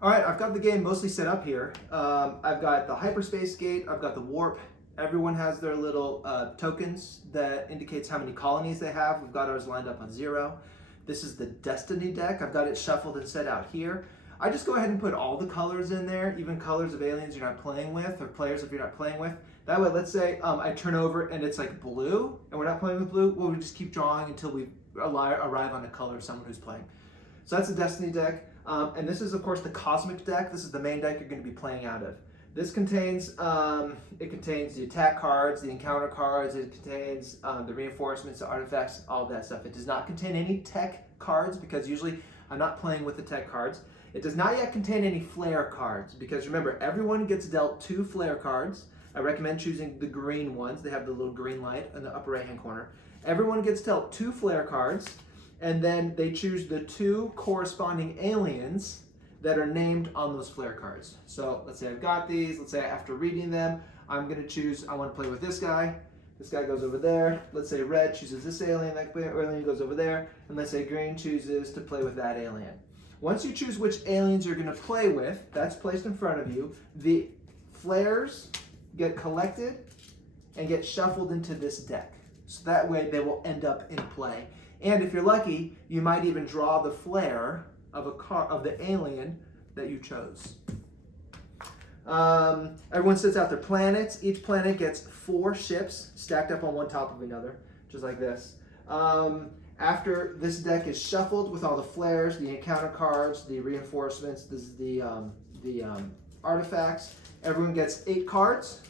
All right, I've got the game mostly set up here. I've got the hyperspace gate, I've got the warp. Everyone has their little tokens that indicates how many colonies they have. We've got ours lined up on 0. This is the Destiny deck. I've got it shuffled and set out here. I just go ahead and put all the colors in there, even colors of aliens you're not playing with, or players if you're not playing with. That way, let's say I turn over and it's like blue, and we're not playing with blue, well, we just keep drawing until we arrive on the color of someone who's playing. So that's the Destiny deck. And this is, of course, the Cosmic deck. This is the main deck you're going to be playing out of. This contains, it contains the attack cards, the encounter cards, it contains the reinforcements, the artifacts, all that stuff. It does not contain any tech cards because usually I'm not playing with the tech cards. It does not yet contain any flare cards because remember, everyone gets dealt 2 flare cards. I recommend choosing the green ones. They have the little green light in the upper right-hand corner. Everyone gets dealt 2 flare cards, and then they choose the 2 corresponding aliens that are named on those flare cards. So let's say I've got these. Let's say after reading them, I'm going to choose, I want to play with this guy. This guy goes over there. Let's say red chooses this alien, that alien goes over there. And let's say green chooses to play with that alien. Once you choose which aliens you're going to play with, that's placed in front of you. The flares get collected and get shuffled into this deck. So that way they will end up in play. And if you're lucky, you might even draw the flare of the alien that you chose. Everyone sets out their planets. Each planet gets 4 ships stacked up on one top of another, just like this. After this deck is shuffled with all the flares, the encounter cards, the reinforcements, the artifacts, everyone gets 8 cards.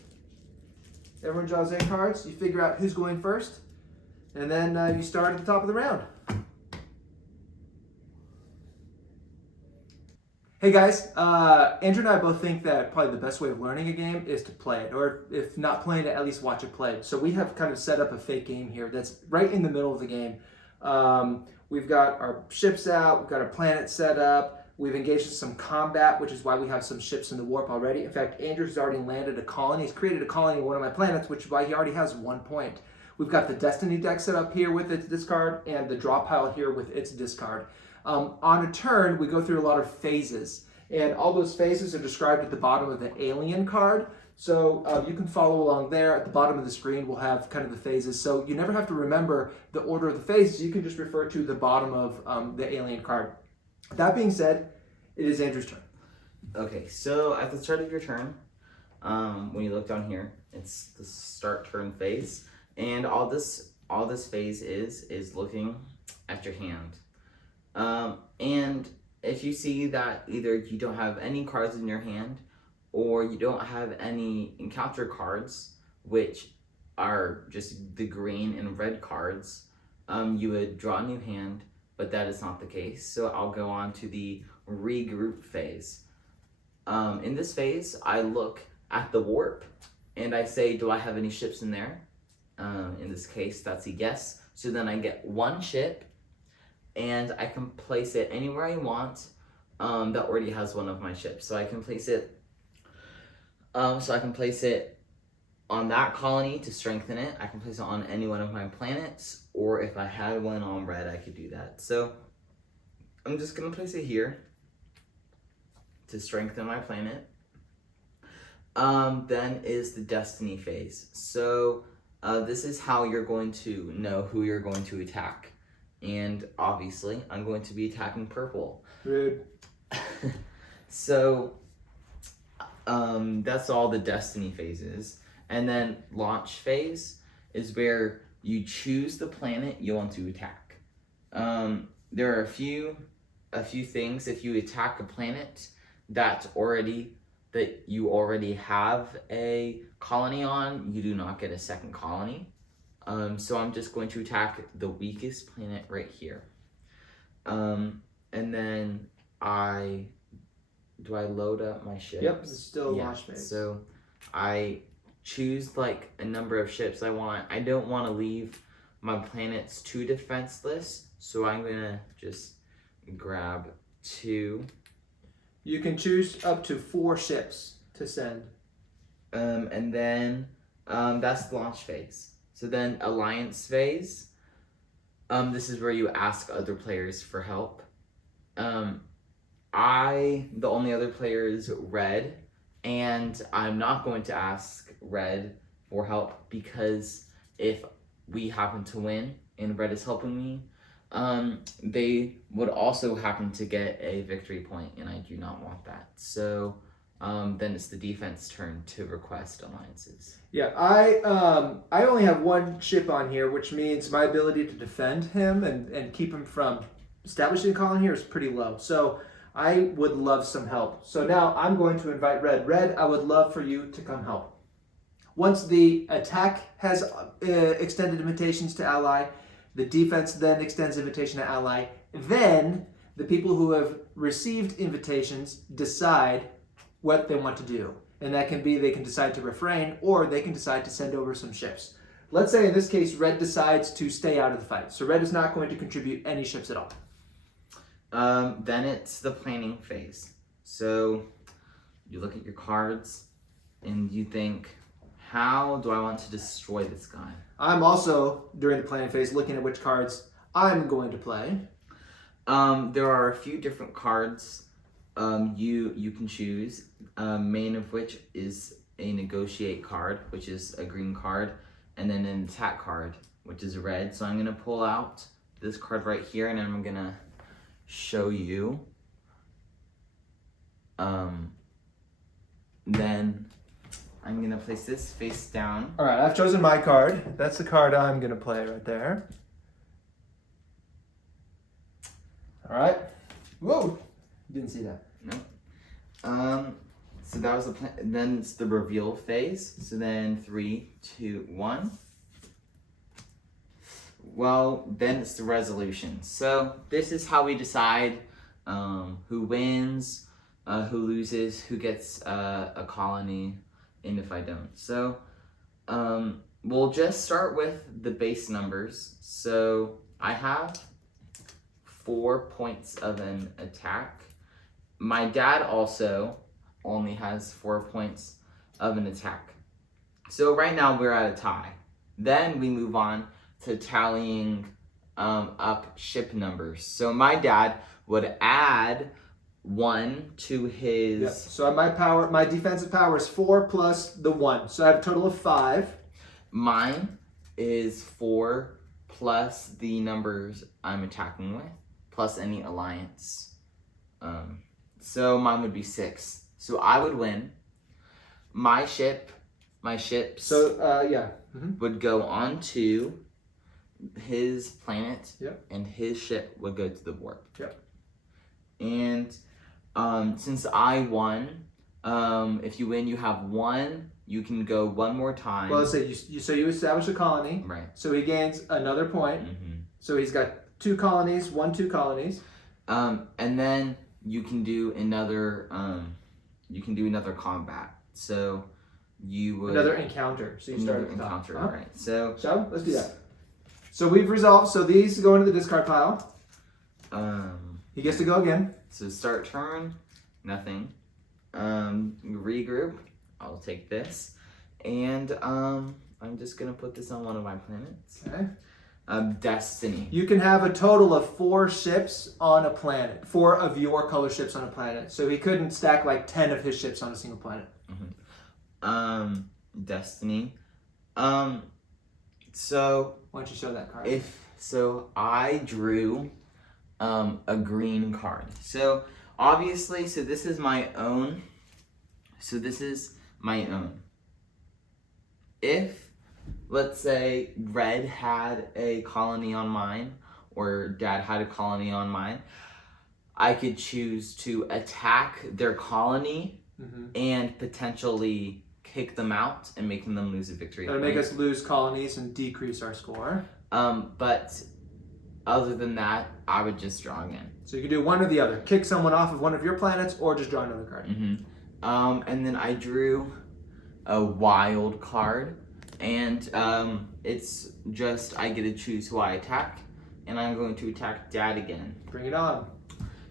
Everyone draws 8 cards. You figure out who's going first, and then you start at the top of the round. Hey guys, Andrew and I both think that probably the best way of learning a game is to play it, or if not playing it, at least watch it played. So we have kind of set up a fake game here that's right in the middle of the game. We've got our ships out, we've got our planet set up, we've engaged in some combat, which is why we have some ships in the warp already. In fact, Andrew's already landed a colony. He's created a colony on one of my planets, which is why he already has 1 point. We've got the Destiny deck set up here with its discard, and the draw pile here with its discard. On a turn, we go through a lot of phases, and all those phases are described at the bottom of the alien card. So you can follow along there. At the bottom of the screen, we'll have kind of the phases. So you never have to remember the order of the phases. You can just refer to the bottom of the alien card. That being said, it is Andrew's turn. Okay, so at the start of your turn, when you look down here, it's the start turn phase, and all this phase is looking at your hand. And if you see that either you don't have any cards in your hand or you don't have any encounter cards, which are just the green and red cards, you would draw a new hand, but that is not the case. So I'll go on to the regroup phase. In this phase, I look at the warp and I say, do I have any ships in there? In this case, that's a yes. So then I get 1 ship, and I can place it anywhere I want that already has one of my ships. So I can place it on that colony to strengthen it. I can place it on any one of my planets, or if I had one on red, I could do that. So I'm just gonna place it here to strengthen my planet. Then is the Destiny phase. So this is how you're going to know who you're going to attack. And obviously, I'm going to be attacking purple. Rude. So, that's all the Destiny phases. And then launch phase is where you choose the planet you want to attack. There are a few things. If you attack a planet that you already have a colony on, you do not get a second colony. So I'm just going to attack the weakest planet right here. And then do I load up my ships? Yep, it's still a launch phase. So I choose like a number of ships I want. I don't want to leave my planets too defenseless, so I'm gonna just grab 2. You can choose up to 4 ships to send. And then that's the launch phase. So then alliance phase, this is where you ask other players for help. the only other player is red, and I'm not going to ask red for help because if we happen to win and red is helping me, they would also happen to get a victory point, and I do not want that. So then it's the defense turn to request alliances. Yeah, I only have one ship on here, which means my ability to defend him and keep him from establishing a colony here is pretty low. So I would love some help. So now I'm going to invite Red. Red, I would love for you to come help. Once the attack has extended invitations to ally, the defense then extends invitation to ally. Then the people who have received invitations decide what they want to do. And that can be they can decide to refrain or they can decide to send over some ships. Let's say in this case, Red decides to stay out of the fight. So Red is not going to contribute any ships at all. Then it's the planning phase. So you look at your cards and you think, how do I want to destroy this guy? I'm also, during the planning phase, looking at which cards I'm going to play. There are a few different cards you can choose, main of which is a negotiate card, which is a green card, and then an attack card, which is red. So I'm going to pull out this card right here, and I'm going to show you. Then I'm going to place this face down. All right, I've chosen my card. That's the card I'm going to play right there. All right. Whoa. Didn't see that. No. So that was the plan. Then it's the reveal phase. So then 3, 2, 1. Well, then it's the resolution. So this is how we decide who wins, who loses, who gets a colony, and if I don't. So we'll just start with the base numbers. So I have 4 points of an attack. My dad also only has 4 points of an attack. So right now we're at a tie. Then we move on to tallying up ship numbers. So my dad would add 1 to his... Yep. So my defensive power is 4 plus the 1. So I have a total of 5. Mine is 4 plus the numbers I'm attacking with, plus any alliance. So mine would be 6. So I would win. My ships So, yeah. would go on to his planet, Yep. and his ship would go to the warp. Yep. And since I won, if you win, you have 1. You can go one more time. Well, let's say you establish a colony. Right. So he gains another point. Mm-hmm. So he's got 2 colonies, 2 colonies. And then you can do another. You can do another combat. So you would Another encounter. So you start another at the top. encounter, Uh-huh. right? So Let's do that. So we've resolved. So these go into the discard pile. He gets to go again. So start turn, nothing. Regroup. I'll take this, and I'm just gonna put this on one of my planets. Okay. Destiny. You can have a total of 4 ships on a planet. 4 of your color ships on a planet. So he couldn't stack like 10 of his ships on a single planet. Mm-hmm. Destiny. So Why don't you show that card? I drew a green card. So obviously, this is my own. So this is my own. If, let's say, red had a colony on mine, or dad had a colony on mine, I could choose to attack their colony and potentially kick them out and making them lose a victory. That would make us lose colonies and decrease our score. But other than that, I would just draw again. So you can do one or the other. Kick someone off of one of your planets or just draw another card. And then I drew a wild card. And it's just I get to choose who I attack. And I'm going to attack dad again. Bring it on.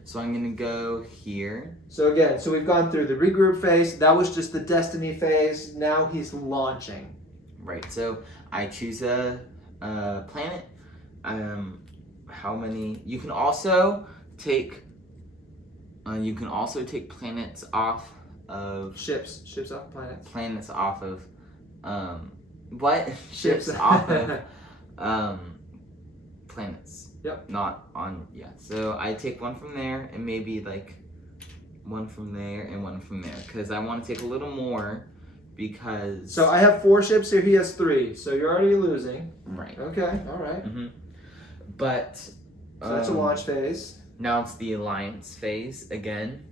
So I'm going to go here. So again, we've gone through the regroup phase. That was just the destiny phase. Now he's launching. Right. So I choose a planet. How many? You can also take You can also take planets off of Ships off planets. planets off of what ships off of planets. Yep. Not on So I take one from there and maybe like one from there and one from there because I want to take a little more because. So I have 4 ships here. He has 3. So you're already losing. Right. Okay. All right. But. So that's a launch phase. Now it's the alliance phase again.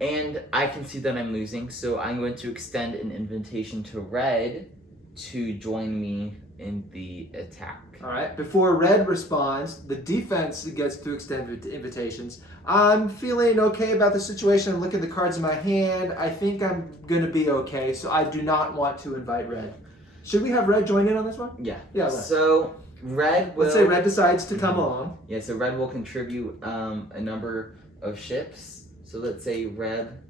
And I can see that I'm losing, so I'm going to extend an invitation to Red to join me in the attack. All right. Before Red responds, the defense gets to extend invitations. I'm feeling okay about the situation. I'm looking at the cards in my hand. I think I'm going to be okay, so I do not want to invite Red. Should we have Red join in on this one? Yeah. Yeah. So Red will. Let's say Red decides to come along. Yeah. So Red will contribute a number of ships. So let's say Red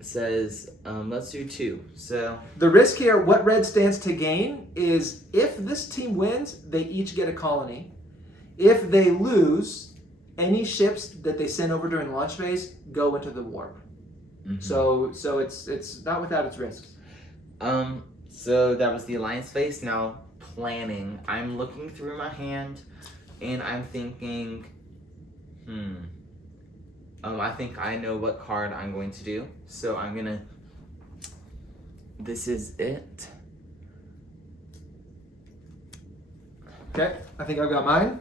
says let's do 2. So the risk here, what Red stands to gain is if this team wins, they each get a colony. If they lose, any ships that they send over during the launch phase go into the warp. So it's not without its risks. So that was the alliance phase. Now planning. I'm looking through my hand, and I'm thinking. I think I know what card I'm going to do. So I'm gonna. This is it. Okay, I think I've got mine.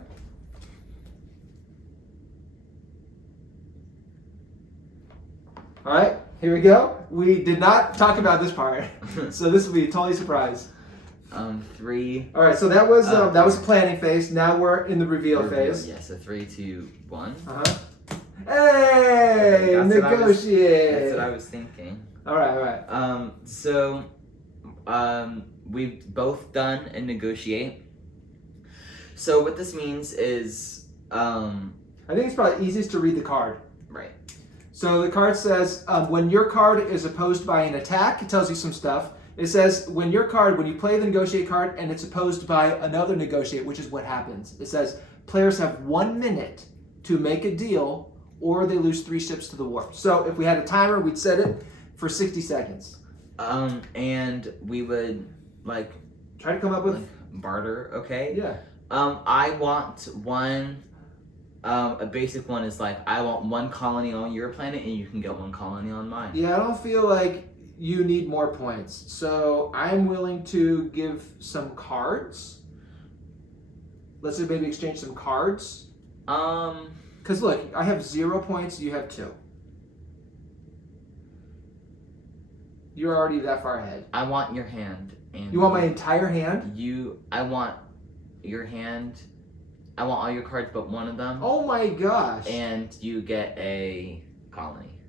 All right, here we go. We did not talk about this part, so this will be a totally surprise. 3. All right, so that was the planning phase. Now we're in the reveal phase. Yeah, so 3, 2, 1. Hey, Okay, negotiate. That's what I was thinking. All right. So we've both done a negotiate. So what this means is, I think it's probably easiest to read the card. Right. So the card says when your card is opposed by an attack, it tells you some stuff. It says when you play the negotiate card and it's opposed by another negotiate, which is what happens. It says players have 1 minute to make a deal or they lose 3 ships to the warp. So if we had a timer, we'd set it for 60 seconds. And we would try to come up with barter, okay? Yeah. I want one. A basic one is I want 1 colony on your planet and you can get 1 colony on mine. Yeah, I don't feel like you need more points. So I'm willing to give some cards. Let's say maybe exchange some cards. Because look, I have 0 points, you have 2. You're already that far ahead. I want your hand. And you want my entire hand? I want your hand. I want all your cards but 1 of them. Oh my gosh. And you get a colony.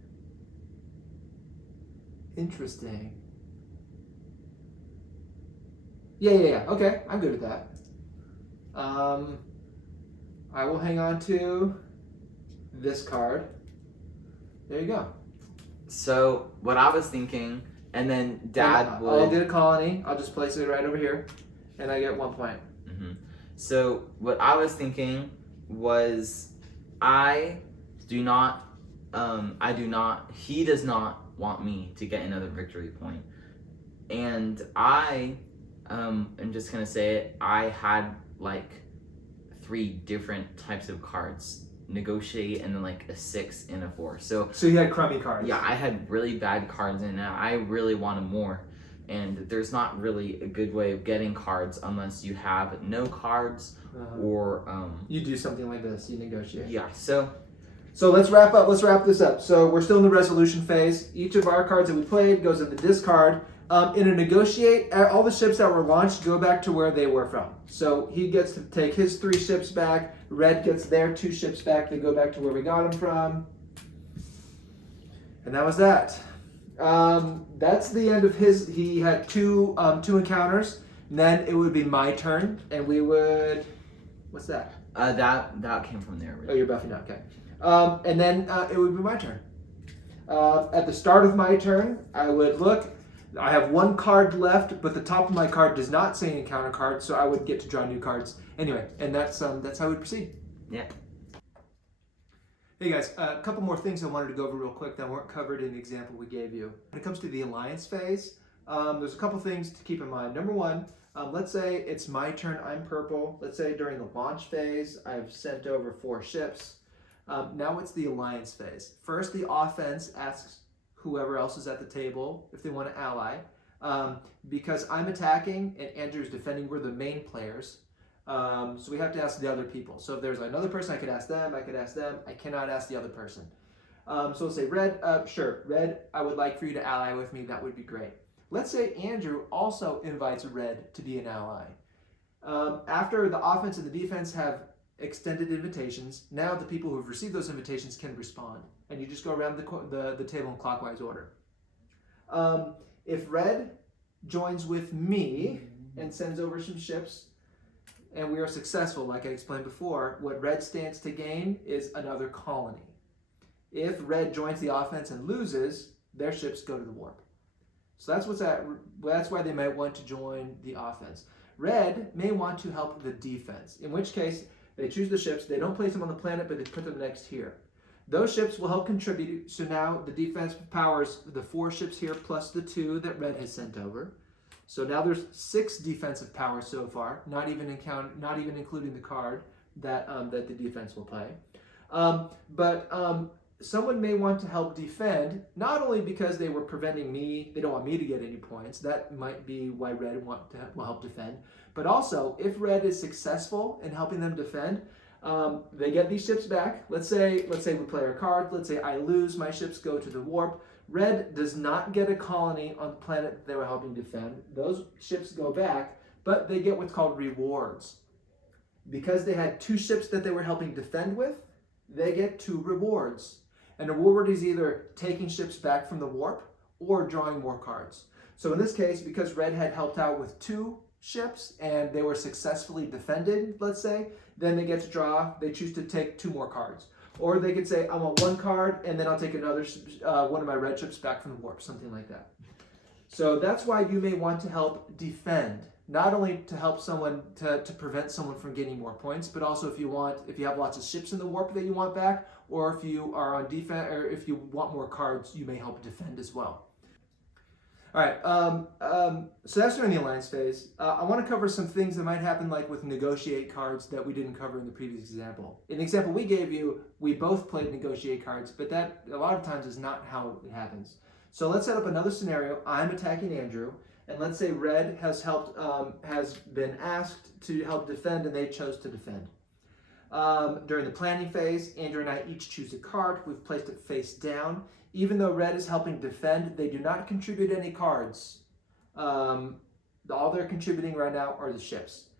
Interesting. Yeah. Okay, I'm good with that. I will hang on to this card. There you go. So what I was thinking, and then Dad would. I'll get a colony. I'll just place it right over here, and I get 1 point. So what I was thinking was, he does not want me to get another victory point. And I am just gonna say it, I had 3 different types of cards. Negotiate and then a 6 and a 4. So you had crummy cards. Yeah, I had really bad cards and I really wanted more. And there's not really a good way of getting cards unless you have no cards or you do something like this, you negotiate. Yeah, so let's wrap this up. So we're still in the resolution phase. Each of our cards that we played goes in the discard. In a negotiate, all the ships that were launched go back to where they were from. So he gets to take his 3 ships back. Red gets their 2 ships back. They go back to where we got them from. And that was that. That's the end of his. He had 2 encounters. And then it would be my turn, and we would. What's that? That came from there. Oh, you're buffing out. Okay. And then it would be my turn. At the start of my turn, I would look. I have 1 card left, but the top of my card does not say encounter card, so I would get to draw new cards. Anyway, and that's how we proceed. Yeah. Hey guys, a couple more things I wanted to go over real quick that weren't covered in the example we gave you. When it comes to the alliance phase, there's a couple things to keep in mind. Number one, let's say it's my turn, I'm purple. Let's say during the launch phase, I've sent over 4 ships. Now it's the alliance phase. First, the offense asks whoever else is at the table if they want to ally. Because I'm attacking and Andrew's defending, we're the main players. So we have to ask the other people. So if there's another person, I could ask them, I cannot ask the other person. So let's say Red, sure, Red, I would like for you to ally with me, that would be great. Let's say Andrew also invites Red to be an ally. After the offense and the defense have extended invitations, now the people who have received those invitations can respond. And you just go around the table in clockwise order. If Red joins with me and sends over some ships, and we are successful, like I explained before, what Red stands to gain is another colony. If Red joins the offense and loses, their ships go to the warp. So that's why they might want to join the offense. Red may want to help the defense, in which case they choose the ships, they don't place them on the planet, but they put them next here. Those ships will help contribute, so now the defense powers the 4 ships here plus the 2 that Red has sent over. So now there's 6 defensive powers so far, not even including the card that that the defense will play. Someone may want to help defend, not only because they were preventing me, they don't want me to get any points. That might be why Red will help defend. But also, if Red is successful in helping them defend, they get these ships back. Let's say we play our card. Let's say I lose, my ships go to the warp. Red does not get a colony on the planet that they were helping defend. Those ships go back, but they get what's called rewards. Because they had 2 ships that they were helping defend with, they get 2 rewards. And a reward is either taking ships back from the warp or drawing more cards. So in this case, because Red had helped out with 2 ships and they were successfully defended, let's say, then they get to draw, they choose to take 2 more cards. Or they could say, I want 1 card, and then I'll take another one of my red ships back from the warp, something like that. So that's why you may want to help defend, not only to help someone, to prevent someone from getting more points, but also if you have lots of ships in the warp that you want back, or if you are on defense, or if you want more cards, you may help defend as well. All right, so that's during the alliance phase. I want to cover some things that might happen, like with negotiate cards that we didn't cover in the previous example. In the example we gave you, we both played negotiate cards, but that a lot of times is not how it happens. So let's set up another scenario. I'm attacking Andrew, and let's say Red has been asked to help defend, and they chose to defend. During the planning phase, Andrew and I each choose a card. We've placed it face down. Even though Red is helping defend, they do not contribute any cards. All they're contributing right now are the ships.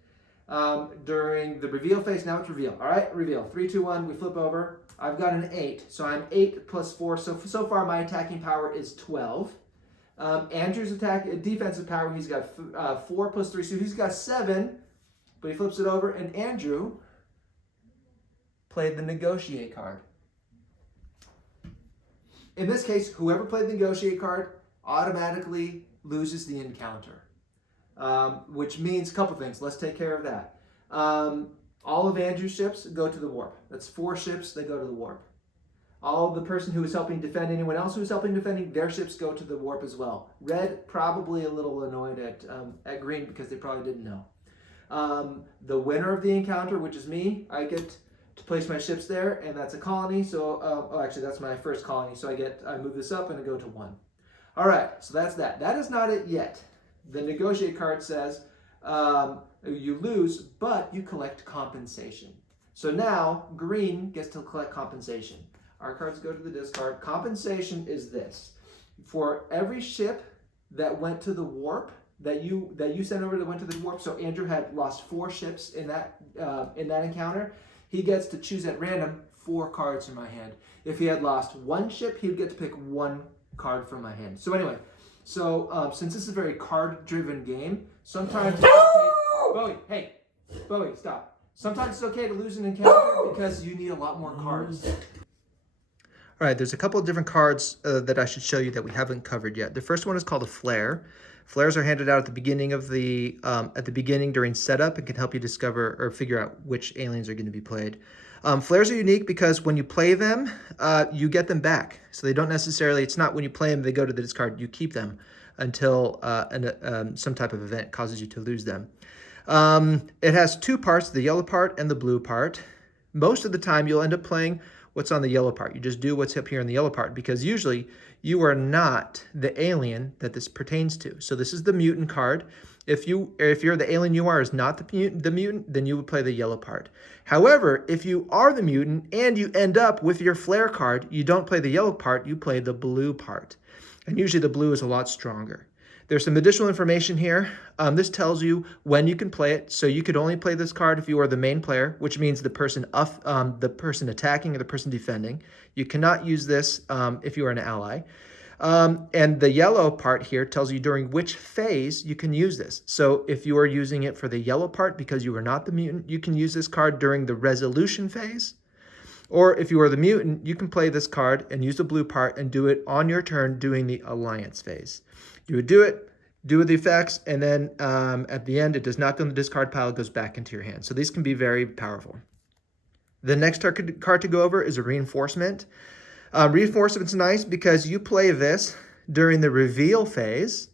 During the reveal phase, now it's reveal. All right, reveal. 3, 2, 1, we flip over. I've got an 8, so I'm 8 plus 4. So far, my attacking power is 12. Andrew's defensive power, he's got 4 plus 3, so he's got 7. But he flips it over, and Andrew played the negotiate card. In this case, whoever played the negotiate card automatically loses the encounter, which means a couple things. Let's take care of that. All of Andrew's ships go to the warp. That's 4 ships, they go to the warp. All of the person who is helping defend, anyone else who is helping defending, their ships go to the warp as well. Red, probably a little annoyed at green because they probably didn't know. The winner of the encounter, which is me, I get to place my ships there, and that's a colony. So, actually, that's my first colony. So I move this up and I go to 1. All right, so that's that. That is not it yet. The negotiate card says you lose, but you collect compensation. So now green gets to collect compensation. Our cards go to the discard. Compensation is this: for every ship that went to the warp that you sent over that went to the warp. So Andrew had lost 4 ships in that encounter. He gets to choose at random 4 cards from my hand. If he had lost 1 ship, he would get to pick 1 card from my hand. So anyway, since this is a very card-driven game, sometimes it's okay. Bowie, stop. Sometimes it's okay to lose an encounter because you need a lot more cards. All right, there's a couple of different cards that I should show you that we haven't covered yet. The first one is called a flare. Flares are handed out at the beginning of during setup and can help you discover or figure out which aliens are going to be played. Flares are unique because when you play them, you get them back. So they don't necessarily, it's not when you play them, they go to the discard, you keep them until some type of event causes you to lose them. It has two parts, the yellow part and the blue part. Most of the time you'll end up playing what's on the yellow part. You just do what's up here in the yellow part because usually you are not the alien that this pertains to. So this is the mutant card. If you're the alien you are is not the mutant, then you would play the yellow part. However, if you are the mutant and you end up with your flare card, you don't play the yellow part, you play the blue part. And usually the blue is a lot stronger. There's some additional information here. This tells you when you can play it. So you could only play this card if you are the main player, which means the person attacking or the person defending. You cannot use this if you are an ally. And the yellow part here tells you during which phase you can use this. So if you are using it for the yellow part because you are not the mutant, you can use this card during the resolution phase. Or if you are the mutant, you can play this card and use the blue part and do it on your turn doing the alliance phase. You would do the effects, and then at the end, it does not go in the discard pile, it goes back into your hand. So these can be very powerful. The next card to go over is a reinforcement. Reinforcement's nice because you play this during the reveal phase,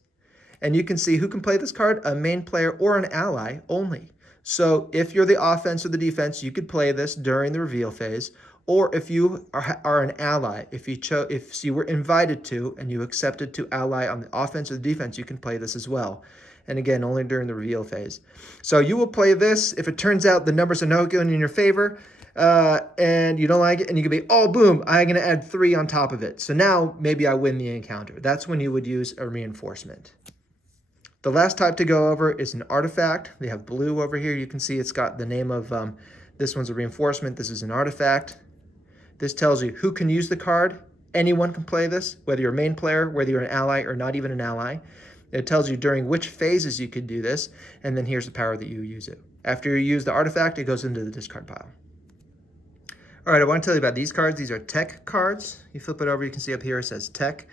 and you can see who can play this card, a main player or an ally only. So if you're the offense or the defense, you could play this during the reveal phase, or if you are an ally, if you were invited to and you accepted to ally on the offense or the defense, you can play this as well. And again, only during the reveal phase. So you will play this if it turns out the numbers are not going in your favor, and you don't like it, and you can be, oh, boom, I'm going to add 3 on top of it. So now maybe I win the encounter. That's when you would use a reinforcement. The last type to go over is an artifact. They have blue over here. You can see it's got the name of, this one's a reinforcement. This is an artifact. This tells you who can use the card. Anyone can play this, whether you're a main player, whether you're an ally or not even an ally. It tells you during which phases you can do this, and then here's the power that you use it. After you use the artifact, it goes into the discard pile. All right, I want to tell you about these cards. These are tech cards. You flip it over, you can see up here it says tech.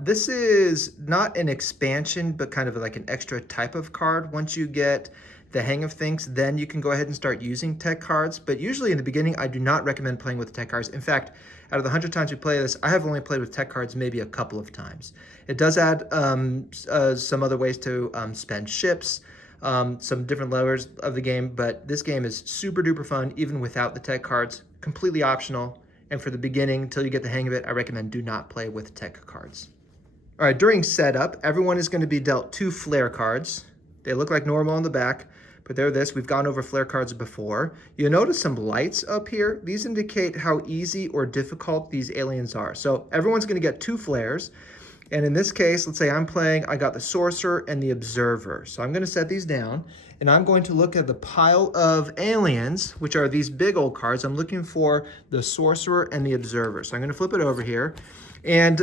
This is not an expansion, but kind of like an extra type of card. Once you get the hang of things, then you can go ahead and start using tech cards. But usually in the beginning, I do not recommend playing with tech cards. In fact, out of the 100 times we play this, I have only played with tech cards maybe a couple of times. It does add some other ways to spend ships, some different levers of the game, but this game is super duper fun even without the tech cards, completely optional. And for the beginning, until you get the hang of it, I recommend do not play with tech cards. All right, during setup, everyone is going to be dealt 2 flare cards. They look like normal on the back, but they're this. We've gone over flare cards before. You'll notice some lights up here. These indicate how easy or difficult these aliens are. So everyone's going to get 2 flares. And in this case, let's say I'm playing, I got the Sorcerer and the Observer. So I'm going to set these down, and I'm going to look at the pile of aliens, which are these big old cards. I'm looking for the Sorcerer and the Observer. So I'm going to flip it over here. And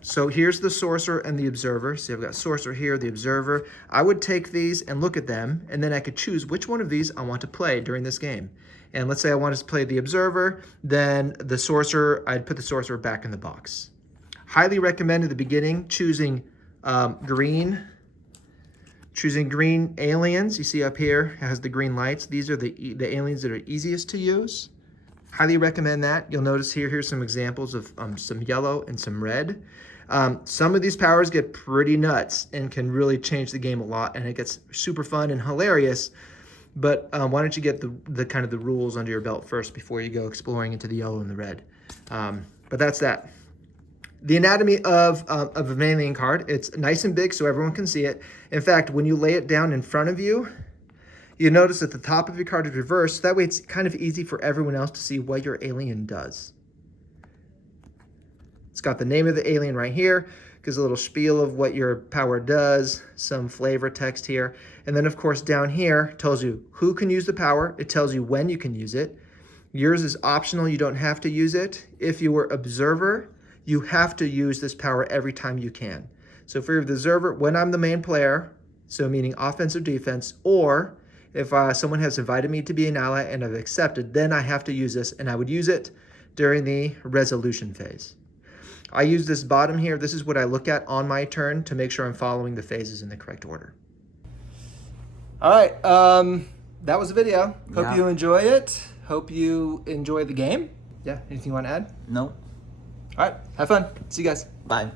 so here's the Sorcerer and the Observer. See, I've got Sorcerer here, the Observer. I would take these and look at them, and then I could choose which one of these I want to play during this game. And let's say I wanted to play the Observer, then the Sorcerer, I'd put the Sorcerer back in the box. Highly recommend at the beginning choosing green aliens. You see up here, it has the green lights. These are the aliens that are easiest to use. Highly recommend that. You'll notice here's some examples of some yellow and some red. Some of these powers get pretty nuts and can really change the game a lot, and it gets super fun and hilarious. But why don't you get the kind of the rules under your belt first before you go exploring into the yellow and the red. But that's that. The anatomy of an alien card, it's nice and big so everyone can see it. In fact, when you lay it down in front of you, you notice that the top of your card is reversed. That way it's kind of easy for everyone else to see what your alien does. It's got the name of the alien right here, gives a little spiel of what your power does, some flavor text here. And then of course down here tells you who can use the power. It tells you when you can use it. Yours is optional, you don't have to use it. If you were Observer, you have to use this power every time you can. So for the Observer, when I'm the main player, so meaning offensive defense, or if someone has invited me to be an ally and I've accepted, then I have to use this, and I would use it during the resolution phase. I use this bottom here. This is what I look at on my turn to make sure I'm following the phases in the correct order. All right, that was the video. Hope Yeah. you enjoy it. Hope you enjoy the game. Yeah, anything you want to add? No. All right, have fun. See you guys. Bye.